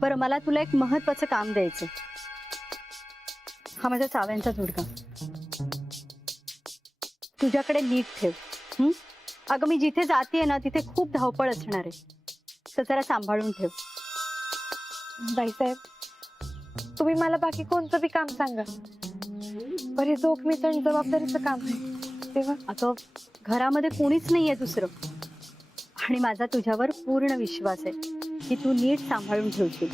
बरं, मला तुला एक महत्वाचं काम द्यायचं. हा माझ्या चाव्यांचा झुडका तुझ्याकडे नीट ठेव. अगं, मी जिथे जाते ना तिथे खूप धावपळ असणार आहे, तर जरा सांभाळून ठेव. बाईसाहेब, तुम्ही मला बाकी कोणतं बी काम सांगा, पण हे जोखमीचं आणि जबाबदारीचं काम आहे तेव्हा. अगं, घरामध्ये कोणीच नाहीये दुसरं, आणि माझा तुझ्यावर पूर्ण विश्वास आहे की तू नीट सांभाळून ठेवशील.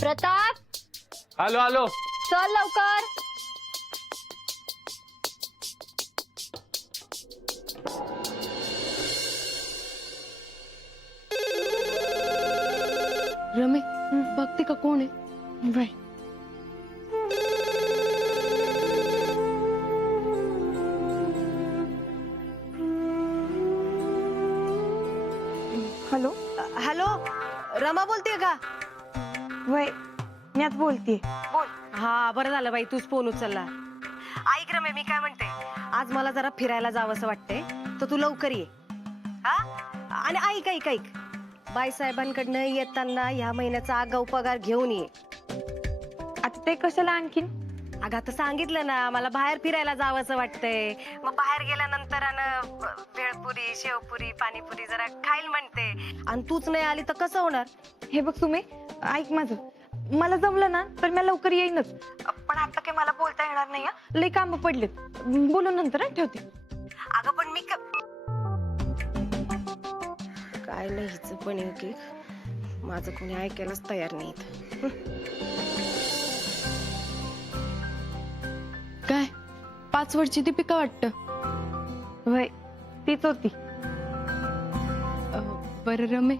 प्रताप, आलो आलो. चल लवकर. रमे, बघते का कोण आहे. बाय. हॅलो. हॅलो, रमा बोलते का? वय, मी आज बोलते. बोल. हा, बरं झालं बाई तूच फोन उचलला. ऐक रमे, मी काय म्हणते, आज मला जरा फिरायला जावंसं वाटतंय, तर तू लवकर ये. हा, आणि ऐक ऐक ऐक, बाईसाहेबांकडनं येताना ह्या महिन्याचा आगाऊ पगार घेऊन ये. आता ते कशाला आणखीन? अगं, आता सांगितलं ना, मला बाहेर फिरायला जावंसं वाटतंय. मग बाहेर गेल्यानंतर भेळपुरी, शेवपुरी, पाणीपुरी जरा खाईल म्हणते, आणि तूच नाही आली तर कसं होणार? हे बघ सुमे, ऐक माझं, मला जमलं ना तर मी लवकर येईनच, पण आता काही मला बोलता येणार नाही. लई काम पडलेत, बोलून नंतर ठेवते. अगं पण मी काय नाही, हिचं पण एक एक, माझं कोणी ऐकायलाच तयार नाही. काय 5 वर्षी दीपिका वाटत? वय, तीच होती. बरं रमे,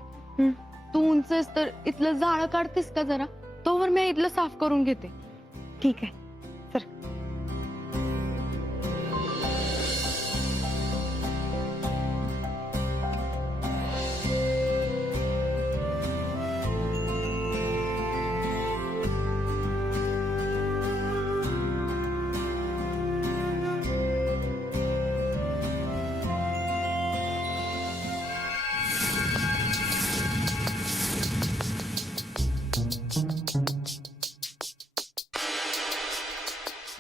तू उंच आहेस तर इथलं जाळं काढतेस का जरा? तोवर मी इथलं साफ करून घेते. ठीक आहे, सर.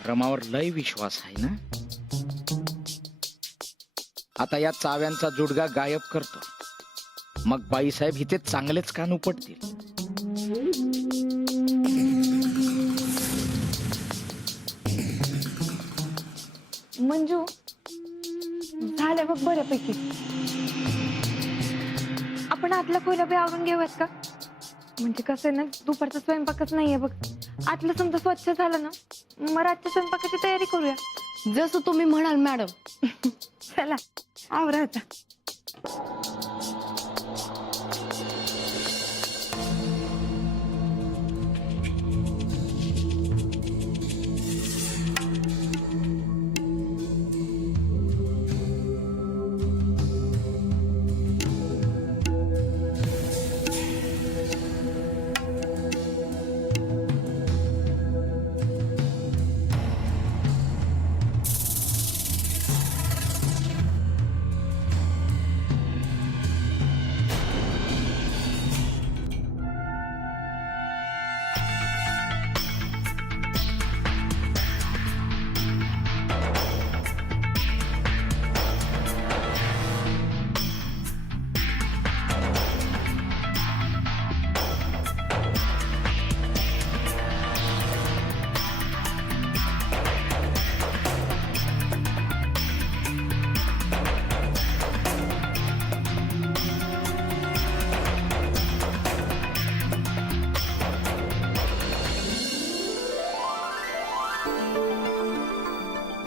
रमावर लय विश्वास आहे ना. आता या चाव्यांचा जुडगा गायब करतो, मग बाईसाहेब इथे चांगलेच कान उपटतील. मंजू, झालं बघ बऱ्यापैकी. आपण आतला खोल्या बी आवरून घेऊयात का? म्हणजे कसं आहे ना, दुपारचा स्वयंपाकच नाहीये बघ. आतलं समजा स्वच्छ झालं ना, मग रातच्या स्वयंपाकाची तयारी करूया. जसं तुम्ही म्हणाल मॅडम. चला आवरा आता.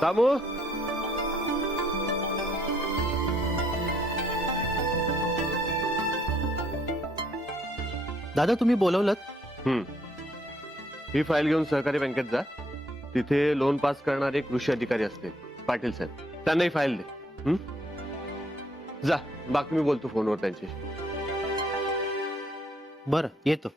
दामू, दादा तुम्ही बोलवलत? ही फाईल घेऊन सहकारी बँकेत जा. तिथे लोन पास करणारे कृषी अधिकारी असतील, पाटील साहेब, त्यांनाही फाईल दे. जा, बाकी मी बोलतो फोनवर त्यांच्याशी. बरं, येतो.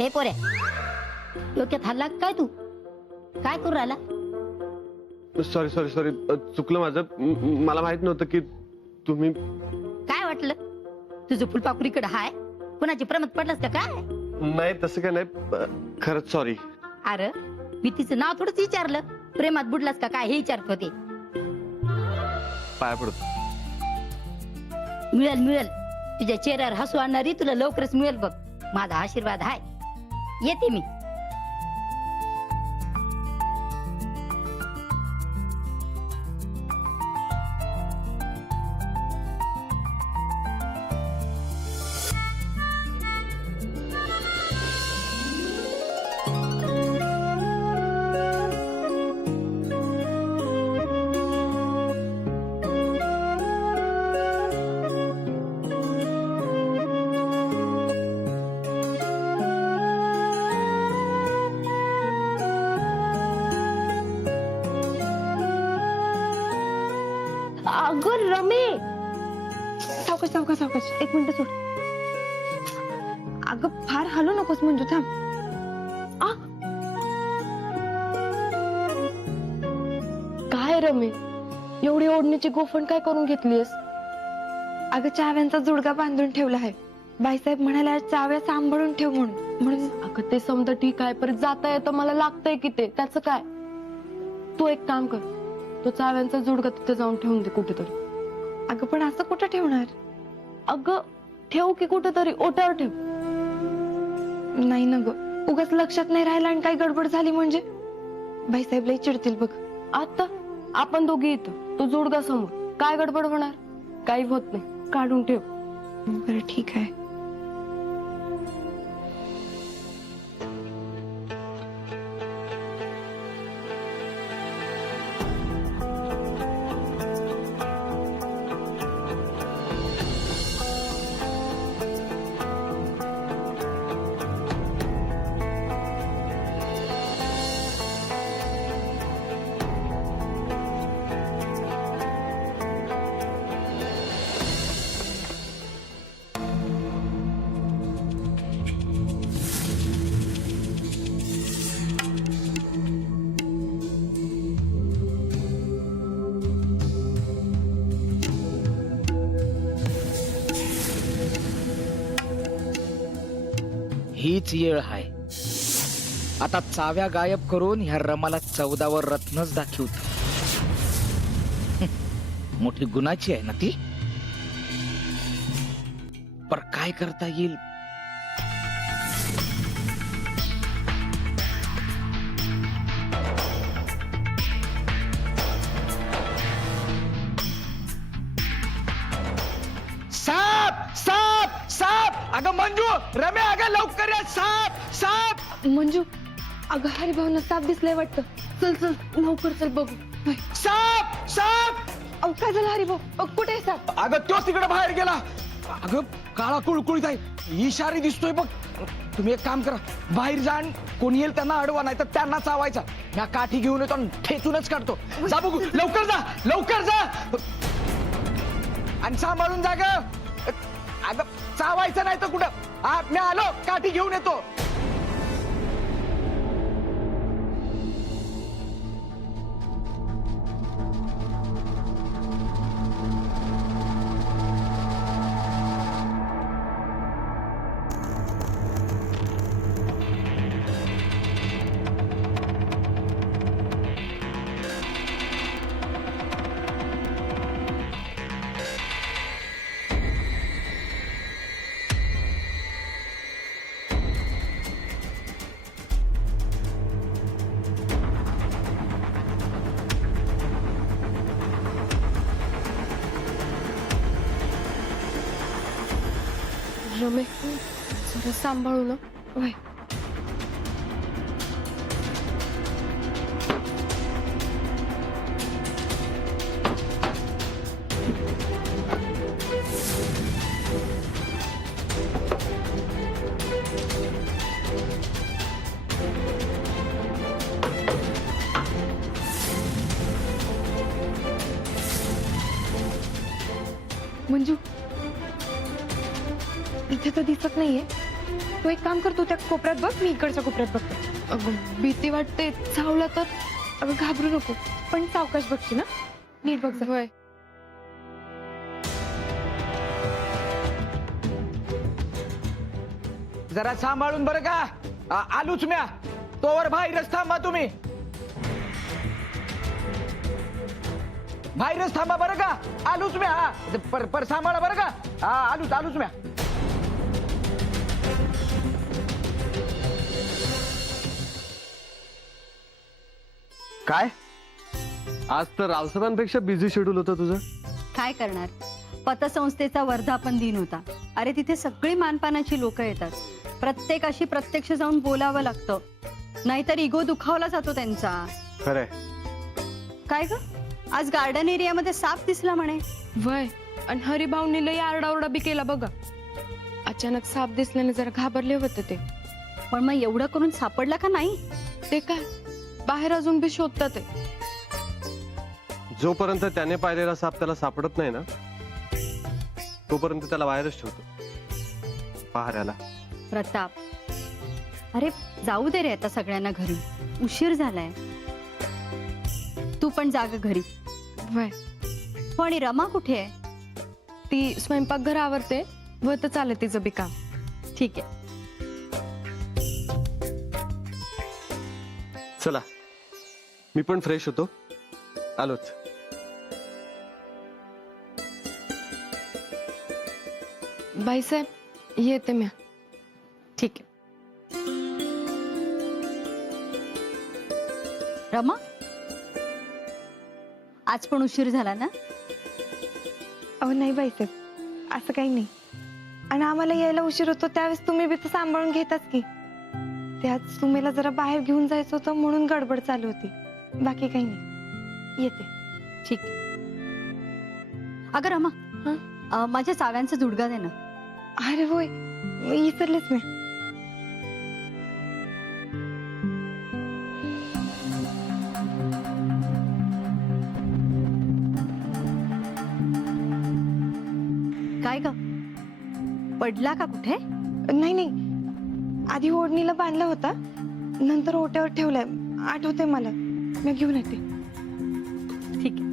हे पोऱ्या डोक्यात हल्ला काय तू काय करू राहिला? सॉरी सॉरी सॉरी चुकलं माझं. मला माहित नव्हतं की तुम्ही. काय वाटलं तुझं फुलपाखुरीकडे हाय? कुणाची प्रमत पडलंस का काय? नाही तसं काय नाही. खरंच सॉरी. अरे मी तिचं नाव थोडंच विचारलं. प्रेमात बुडलास का काय हे विचारत होते. पाया पडतो. मिळेल मिळेल तुझ्या चेहऱ्यावर हसू आणणारी तुला लवकरच मिळेल बघ. माझा आशीर्वाद हाय. येते मी. अगं रमे सावकाश सावकाश सावकाश 1 मिनिट सोड. अगं फार हलू नकोस मंजू थांब. आ काय रमे एवढी ओढणीची गोफण काय करून घेतलीस? अगं चाव्यांचा जुडगा बांधून ठेवला आहे. बाईसाहेब म्हणाल्या चाव्या सांभाळून ठेव म्हणून. अगं ते समजा ठीक आहे परत जाता येतं मला लागतंय की ते त्याचं काय. तू एक काम कर तो चाव्यांचा जुडगा तिथे जाऊन ठेवून दे कुठेतरी. अगं पण असं कुठं ठेवणार? अगं ठेव की कुठेतरी ओट्यावर ठेव. नाही ना ग उगाच लक्षात नाही राहिला आणि काही गडबड झाली म्हणजे बाईसाहेब लई चिडतील बघ. आता आपण दोघी येतो तो जुडगा समोर काय गडबड होणार? काही होत नाही काढून ठेव. बरं ठीक आहे. हीच येळ आहे. आता चाव्या गायब करून ह्या रमाला 14वर रत्नच दाखवत. मोठी गुन्हाची आहे ना ती. पर काय करता येईल? साप साप साप. अगं मंजू रम्या अगं लवकर या. साप साप. मंजू अगं हरिभाऊंना साप दिसलाय वाटतं. चल चल लवकर चल बघू. होय. साप साप. अहो काय झालं हरिभाऊ? कुठे आहे साप? अगं तो तिकडे बाहेर गेला. अगं काळा कुळकुळीत आहे. इशारी दिसतोय बघ. तुम्ही एक काम करा बाहेर जा आणि कोणी येईल त्यांना अडवा नाही तर त्यांना चावायचा. या काठी घेऊन येतो आणि ठेचूनच काढतो. जा बघू लवकर जा लवकर जा. आणि सांभाळून जा ग. अगं चावायचं नाही तर कुठं. हा मी आलो काठी घेऊन येतो. रमे जरा सांभाळू ना. होय. मंजू इथे तर दिसत नाहीये. तू एक काम कर, तू त्या कोपऱ्यात बघ, मी इकडच्या कोपऱ्यात बघते. अगं भीती वाटते, चावला तर. अगं घाबरू नको, पण सावकाश बघशी ना, नीट बघ. होय. जरा सांभाळून बरं का. आलूच म्या, तोवर बाहेरच थांबा तुम्ही. बाहेरच थांबा बरं का. आलूच म्या. पर सांभाळा बरं का. आलूच म्या. काय आज तर रावसाहेबांपेक्षा बिझी शेड्यूल होतं तुझं. काय करणार, पतसंस्थेचा वर्धापन दिन होता. अरे तिथे सगळी मानपानाची लोक येतात, प्रत्येकाशी प्रत्यक्ष जाऊन बोलावं लागतं, नाहीतर इगो दुखावला जातो त्यांचा. खरंय. काय ग, आज गार्डन एरियामध्ये साप दिसला म्हणे. वय, आणि हरिभाऊनी लई आरडाओरडा बी केला बघा. अचानक साप दिसल्याने जरा घाबरले होते ते. पण मग एवढं करून सापडला का नाही? ते काय, बाहेर अजून बी शोधतात ते. जोपर्यंत त्याने पाहिलेला साप त्याला सापडत नाही ना, तोपर्यंत त्याला बाहेरच ठेवतो पहाऱ्याला. प्रताप, अरे जाऊ दे रे आता सगळ्यांना घरी, उशीर झालाय. तू पण जाग घरी. वय, हो, आणि रमा कुठे आहे? ती स्वयंपाकघर आवरते, व तर चालत तिचं बी काम. ठीक आहे. चला, मी पण फ्रेश होतो, आलोच. बाईसाहेब येते म्या. ठीक आहे. रमा, आज पण उशीर झाला ना? अहो नाही बाईसाहेब, असं काही नाही. आणि आम्हाला यायला उशीर होतो त्यावेळेस तुम्ही बी तर सांभाळून घेताच की. त्याच तुम्हाला जरा बाहेर घेऊन जायचं होतं म्हणून गडबड चालू होती, बाकी काही नाही. येते. ठीक. अगं रमा, माझ्या चाव्यांचा जुडगा दे ना. अरे होय, विसरलेच मी. काय ग, पडला का कुठे? नाही नाही, आधी ओढणीला बांधला होता, नंतर ओट्यावर ठेवलाय, आठवते मला. मी घेऊन येते. ठीक आहे.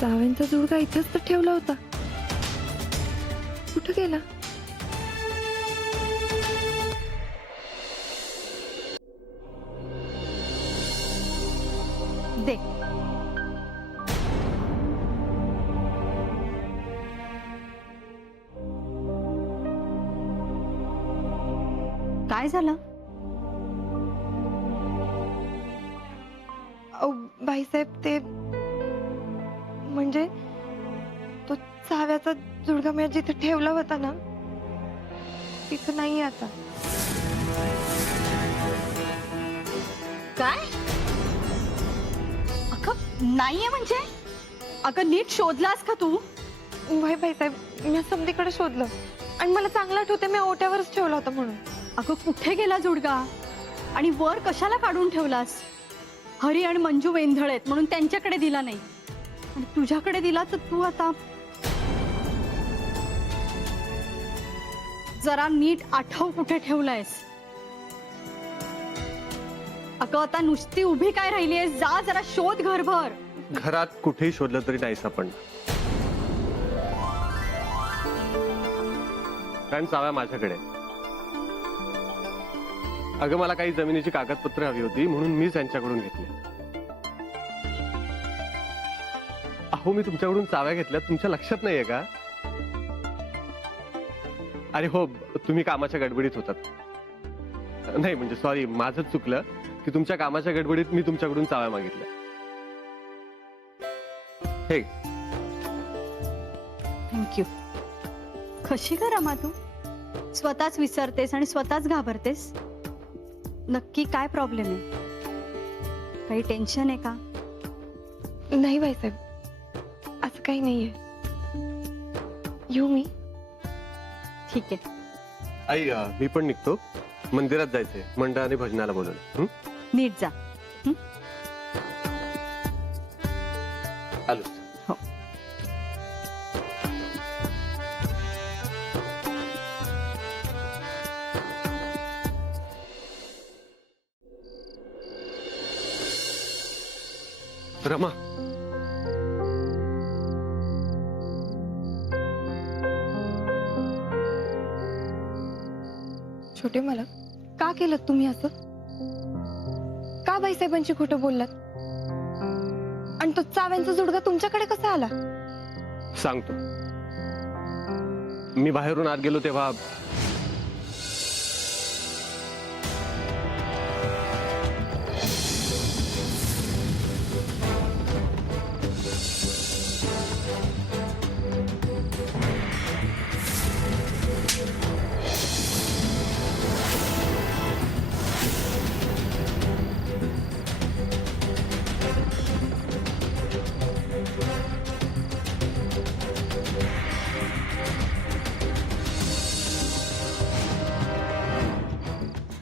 चाव्यांचा जुडगा इथंच तर ठेवला होता, कुठं गेला? दे. काय झालं? अहो बाईसाहेब, ते म्हणजे तो चाव्याचा जुडगा मी जिथे ठेवला होता ना, तिथं नाही आता. काय? अगं नाहीये म्हणजे? अगं नीट शोधलास का तू? वय बाईसाहेब, मी समधीकडे शोधलं आणि मला चांगलं आठवते मी ओट्यावरच ठेवला होता म्हणून. अगं कुठे गेला जुडगा? आणि वर कशाला काढून ठेवलास? हरी आणि मंजू वेंधळ आहेत म्हणून त्यांच्याकडे दिला नाही, आणि तुझ्याकडे दिला तर तू आता. जरा नीट आठव कुठे ठेवलायस. अगं आता नुसती उभी काय राहिली आहे, जा जरा शोध घरभर. घरात कुठेही शोधलं तरी नाही सापडणार. कारण चाव्या माझ्याकडे आहेत. अगं मला काही जमिनीची कागदपत्र हवी होती म्हणून मीच यांच्याकडून घेतली. अहो मी तुमच्याकडून चाव्या घेतल्या, तुमच्या लक्षात नाहीये का? अरे हो, तुम्ही कामाच्या गडबडीत होतात. नाही म्हणजे सॉरी, माझंच चुकलं की तुमच्या कामाच्या गडबडीत मी तुमच्याकडून चाव्या मागितल्या. हे थँक्यू. कशी का रमा तू स्वतःच विसरतेस आणि स्वतःच घाबरतेस? नक्की काय प्रॉब्लेम आहे? काही टेन्शन आहे का? नाही बाईसाहेब, असं काही नाहीये. येऊ मी? ठीक आहे. आई मी पण निघतो, मंदिरात जायचंय, मंडळाने भजनाला बोलवलं. नीट जा. आलो. हो. रमा, छोटे मला का केलं तुम्ही असं? का बाईसाहेबांची खोटं बोललात? आणि तो चाव्यांचा जुडगा तुमच्याकडे कसा आला? सांगतो. मी बाहेरून आत गेलो तेव्हा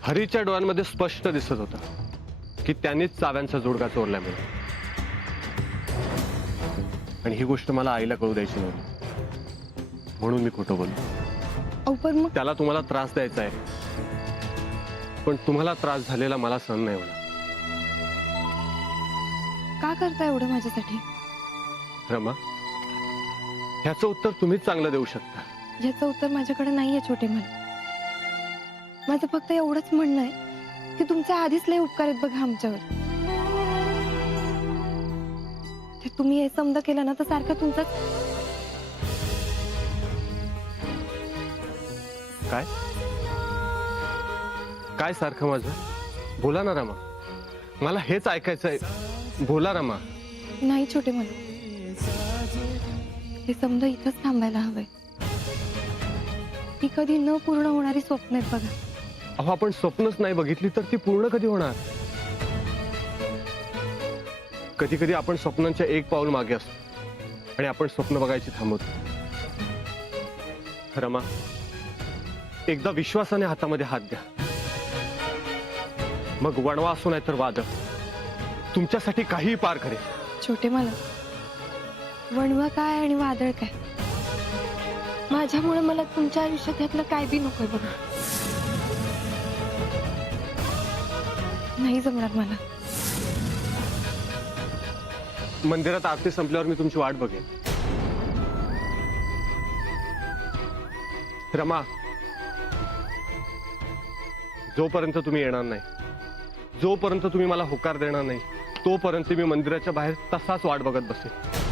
हरीच्या डोळ्यांमध्ये स्पष्ट दिसत होता की त्यांनीच चाव्यांचा जोडगा चोरला म्हणून. आणि ही गोष्ट मला आईला कळू द्यायची नव्हती म्हणून मी खोटं बोललो. अहो पण मग त्याला तुम्हाला त्रास द्यायचा आहे, पण तुम्हाला त्रास झालेला मला सहन नाही होणार. का करता एवढं माझ्यासाठी? रमा, ह्याचं उत्तर तुम्हीच चांगलं देऊ शकता. याचं उत्तर माझ्याकडे नाहीये छोटे मला. माझं फक्त एवढंच म्हणणं आहे की तुमचे आधीच लय उपकार आहेत बघा आमच्यावर. ते तुम्ही हे समजा केलं ना तर सारखं तुमचं काय काय सारखं माझं? बोला ना रमा, मला हेच ऐकायचंय. बोला रमा. नाही छोटे मला, हे समजा इथंच थांबायला हवंय. ती कधी न पूर्ण होणारी स्वप्न आहेत बघा. अहो आपण स्वप्नच नाही बघितली तर ती पूर्ण कधी होणार? कधी कधी आपण स्वप्नांच्या एक पाऊल मागे असतो आणि आपण स्वप्न बघायची थांबवतो. रमा, एकदा विश्वासाने हातामध्ये हात द्या, मग वणवा असो नाही तर वादळ तुमच्यासाठी काहीही पार करेल. छोटे मला, वणवा काय आणि वादळ काय, माझ्यामुळे मला तुमच्या आयुष्यात यातलं काय बी नकोय बघा. नाही जमणार मला. मंदिरात आरती संपल्यावर मी तुमची वाट बघेन. रमा, जोपर्यंत तुम्ही येणार नाही, जोपर्यंत तुम्ही मला होकार देणार नाही, तोपर्यंत मी मंदिराच्या बाहेर तसाच वाट बघत बसेन.